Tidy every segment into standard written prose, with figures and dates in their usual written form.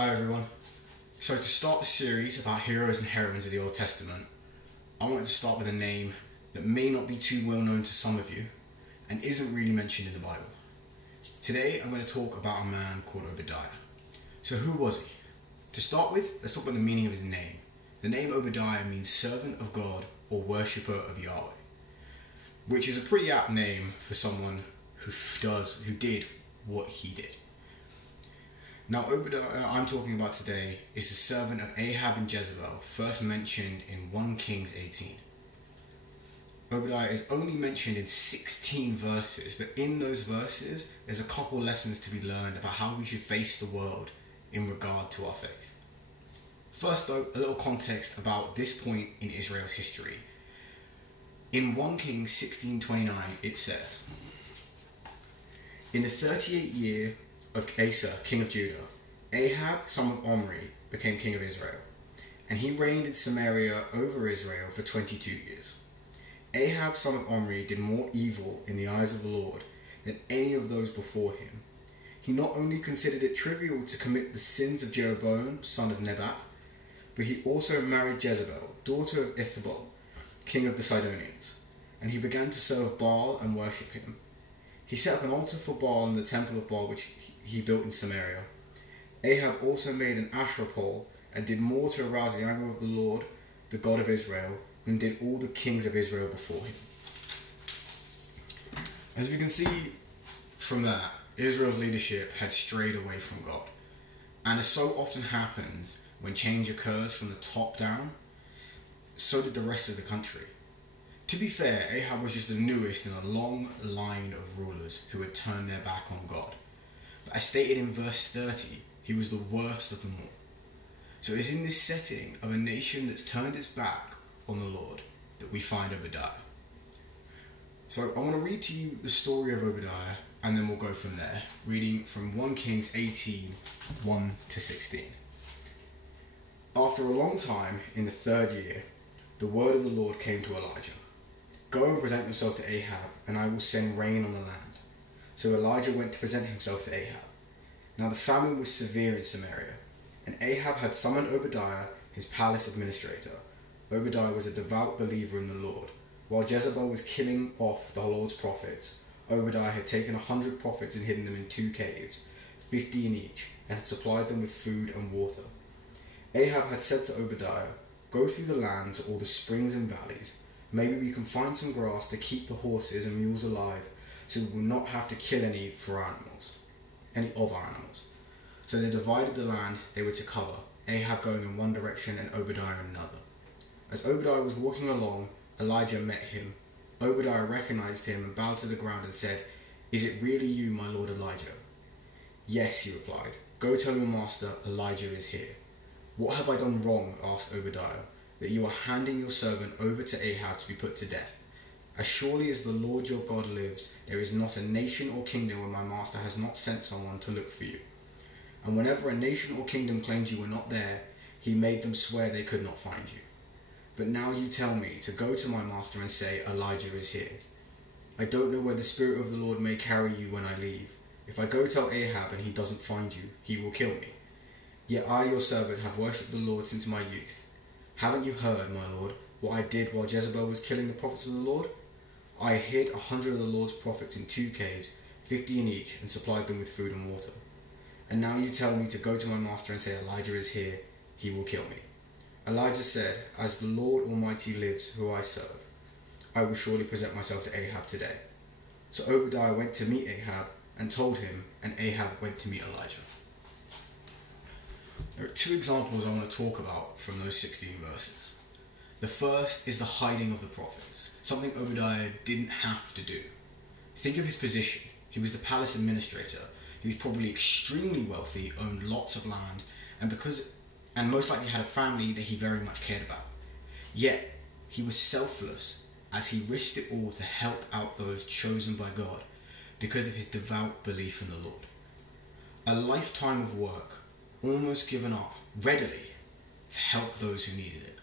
Hi everyone. So to start the series about heroes and heroines of the Old Testament, I wanted to start with a name that may not be too well known to some of you and isn't really mentioned in the Bible. Today I'm going to talk about a man called Obadiah. So who was he? To start with, let's talk about the meaning of his name. The name Obadiah means servant of God or worshipper of Yahweh, which is a pretty apt name for someone who did what he did. Now, Obadiah I'm talking about today is the servant of Ahab and Jezebel, first mentioned in 1 Kings 18. Obadiah is only mentioned in 16 verses, but in those verses, there's a couple lessons to be learned about how we should face the world in regard to our faith. First, though, a little context about this point in Israel's history. In 1 Kings 16:29, it says, "In the 38th year of Asa, king of Judah, Ahab, son of Omri, became king of Israel, and he reigned in Samaria over Israel for 22 years. Ahab, son of Omri, did more evil in the eyes of the Lord than any of those before him. He not only considered it trivial to commit the sins of Jeroboam, son of Nebat, but he also married Jezebel, daughter of Ithbal, king of the Sidonians, and he began to serve Baal and worship him. He set up an altar for Baal in the temple of Baal which he built in Samaria. Ahab also made an Asherah pole and did more to arouse the anger of the Lord, the God of Israel, than did all the kings of Israel before him." As we can see from that, Israel's leadership had strayed away from God. And as so often happens when change occurs from the top down, so did the rest of the country. To be fair, Ahab was just the newest in a long line of rulers who had turned their back on God. But as stated in verse 30, he was the worst of them all. So it's in this setting of a nation that's turned its back on the Lord that we find Obadiah. So I want to read to you the story of Obadiah, and then we'll go from there, reading from 1 Kings 18, 1 to 16. "After a long time, in the 3rd year, the word of the Lord came to Elijah. 'Go and present yourself to Ahab, and I will send rain on the land.' So Elijah went to present himself to Ahab. Now the famine was severe in Samaria, and Ahab had summoned Obadiah, his palace administrator. Obadiah was a devout believer in the Lord. While Jezebel was killing off the Lord's prophets, Obadiah had taken 100 prophets and hidden them in 2 caves, 50 in each, and had supplied them with food and water. Ahab had said to Obadiah, 'Go through the land to all the springs and valleys. Maybe we can find some grass to keep the horses and mules alive, so we will not have to kill any of our animals.' So they divided the land they were to cover, Ahab going in one direction and Obadiah in another. As Obadiah was walking along, Elijah met him. Obadiah recognized him and bowed to the ground and said, 'Is it really you, my lord Elijah?' 'Yes,' he replied. 'Go tell your master, Elijah is here.' 'What have I done wrong?' asked Obadiah, 'that you are handing your servant over to Ahab to be put to death? As surely as the Lord your God lives, there is not a nation or kingdom where my master has not sent someone to look for you. And whenever a nation or kingdom claimed you were not there, he made them swear they could not find you. But now you tell me to go to my master and say, Elijah is here. I don't know where the Spirit of the Lord may carry you when I leave. If I go tell Ahab and he doesn't find you, he will kill me. Yet I, your servant, have worshipped the Lord since my youth. Haven't you heard, my lord, what I did while Jezebel was killing the prophets of the Lord? I hid 100 of the Lord's prophets in 2 caves, 50 in each, and supplied them with food and water. And now you tell me to go to my master and say, Elijah is here, he will kill me. Elijah said, As the Lord Almighty lives, who I serve, I will surely present myself to Ahab today. So Obadiah went to meet Ahab and told him, and Ahab went to meet Elijah." There are 2 examples I want to talk about from those 16 verses. The first is the hiding of the prophets, something Obadiah didn't have to do. Think of his position. He was the palace administrator. He was probably extremely wealthy, owned lots of land, and most likely had a family that he very much cared about. Yet, he was selfless as he risked it all to help out those chosen by God because of his devout belief in the Lord. A lifetime of work, almost given up readily to help those who needed it.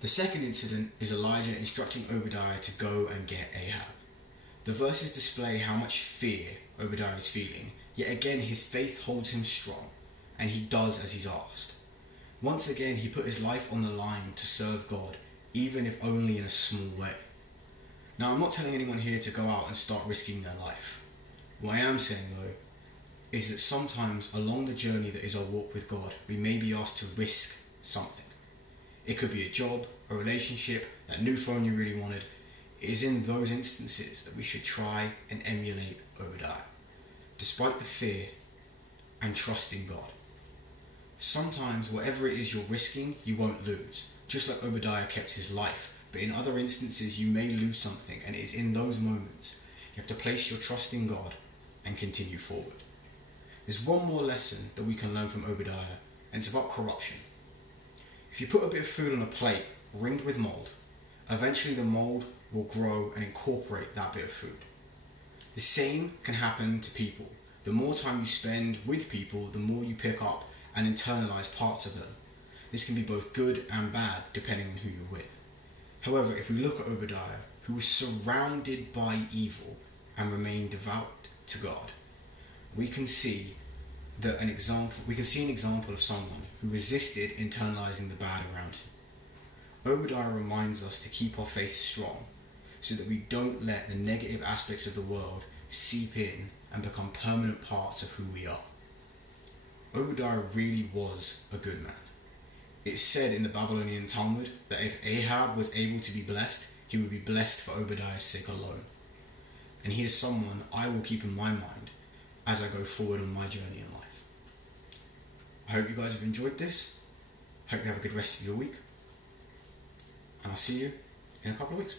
The second incident is Elijah instructing Obadiah to go and get Ahab. The verses display how much fear Obadiah is feeling, Yet again his faith holds him strong, and he does as he's asked. Once again he put his life on the line to serve God, even if only in a small way. Now, I'm not telling anyone here to go out and start risking their life. What I am saying though is that sometimes along the journey that is our walk with God, we may be asked to risk something. It could be a job, a relationship, that new phone you really wanted. It is in those instances that we should try and emulate Obadiah, despite the fear, and trust in God. Sometimes whatever it is you're risking, you won't lose, just like Obadiah kept his life. But in other instances, you may lose something, and it is in those moments you have to place your trust in God and continue forward. There's one more lesson that we can learn from Obadiah, and it's about corruption. If you put a bit of food on a plate ringed with mold, eventually the mold will grow and incorporate that bit of food. The same can happen to people. The more time you spend with people, the more you pick up and internalize parts of them. This can be both good and bad depending on who you're with. However, if we look at Obadiah, who was surrounded by evil and remained devout to God, we can see an example of someone who resisted internalizing the bad around him. Obadiah reminds us to keep our faith strong so that we don't let the negative aspects of the world seep in and become permanent parts of who we are. Obadiah really was a good man. It's said in the Babylonian Talmud that if Ahab was able to be blessed, he would be blessed for Obadiah's sake alone. And he is someone I will keep in my mind as I go forward on my journey in life. I hope you guys have enjoyed this. Hope you have a good rest of your week. And I'll see you in a couple of weeks.